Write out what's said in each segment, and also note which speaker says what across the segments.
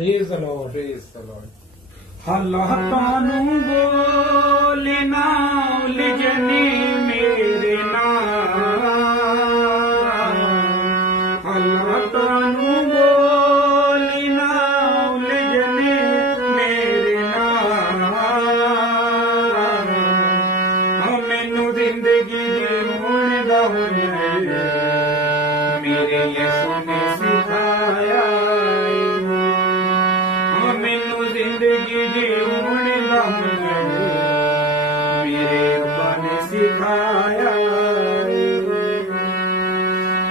Speaker 1: Praise the Lord
Speaker 2: praise the Lord
Speaker 3: ਹਾਲਾਤਾਂ ਨੂੰ ਬੋਲਣਾ ਉਲਝਣੇ ਮੇਰੇ ਨਾਲ। ਹਾਲਾਤਾਂ ਨੂੰ ਬੋਲਣਾ ਉਲਝਣੇ ਮੇਰੇ ਨਾਲ। ਹਾਂ, ਮੈਨੂੰ ਜ਼ਿੰਦਗੀ ਜਿਉਣ ਦਾ ਹੁਨਰ ਮੇਰੇ ਯਿਸੂ ਜ਼ਿੰਦਗੀ ਜਿਉਣ ਦਾ ਹੁਨਰ ਮੇਰੇ ਰੱਬਾ ਨੇ ਸਿਖਾਇਆ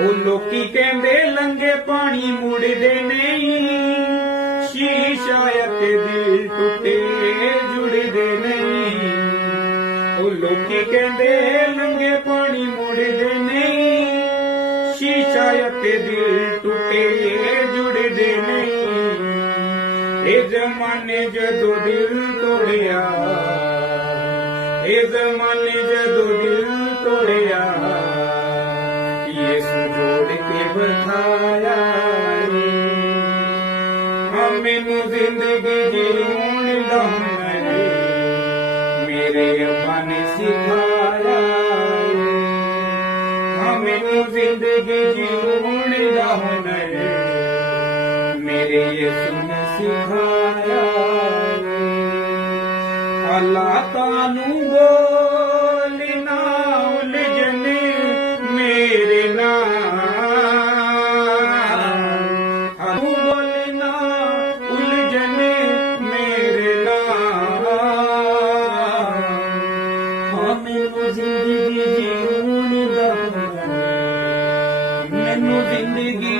Speaker 3: ਉਹ ਲੋਕੀ ਕਹਿੰਦੇ ਲੰਗੇ ਪਾਣੀ ਮੁੜਦੇ ਨਹੀਂ। ਸ਼ੀਸ਼ਾ ਅਤੇ ਦਿਲ ਟੁੱਟੇ ਜੁੜਦੇ ਨਹੀਂ। ਉਹ ਲੋਕੀ ਕਹਿੰਦੇ ਲੰਗੇ ਪਾਣੀ ਮੁੜਦੇ ਨਹੀਂ। ਸ਼ੀਸ਼ਾ ਅਤੇ ਦਿਲ ਟੁੱਟੇ ਜੁੜਦੇ ਨਹੀਂ। ਇਹ ਜ਼ਮਾਨੇ ਜਦੋਂ ਦਿਲ ਤੋੜਿਆ। ਇਹ ਜ਼ਮਾਨੇ ਜਦੋਂ ਦਿਲ ਤੋੜਿਆ। ਯਿਸੂ ਜੋੜ ਕੇ ਬਖਾਇਆ ਮੈਨੂੰ ਜ਼ਿੰਦਗੀ ਜਿਉਣ ਦਾ ਮੇਰੇ ਅੱਬਾ ਨੇ ਸਿਖਾਇਆ ਹਾਂ ਮੈਨੂੰ ਜ਼ਿੰਦਗੀ ਜਿਉਣ ਦਾ ਹੁਨਰ ਮੇਰੇ ਯਿਸੂ ਨੇ ਸਿਖਾਇਆ ਹਾਲਾਤਾਂ ਨੂੰ ਬੋਲਣਾ ਉਲਝਣੇ ਮੇਰੇ ਨਾਲ ਹਾਨੂੰ ਬੋਲਣਾ ਉਲਝਣੇ ਮੇਰੇ ਨਾਲ ਹਾਂ। ਮੈਨੂੰ ਜ਼ਿੰਦਗੀ ਜਿਉਣ ਦਾ ਹੁਨਰ ਮੈਨੂੰ ਜ਼ਿੰਦਗੀ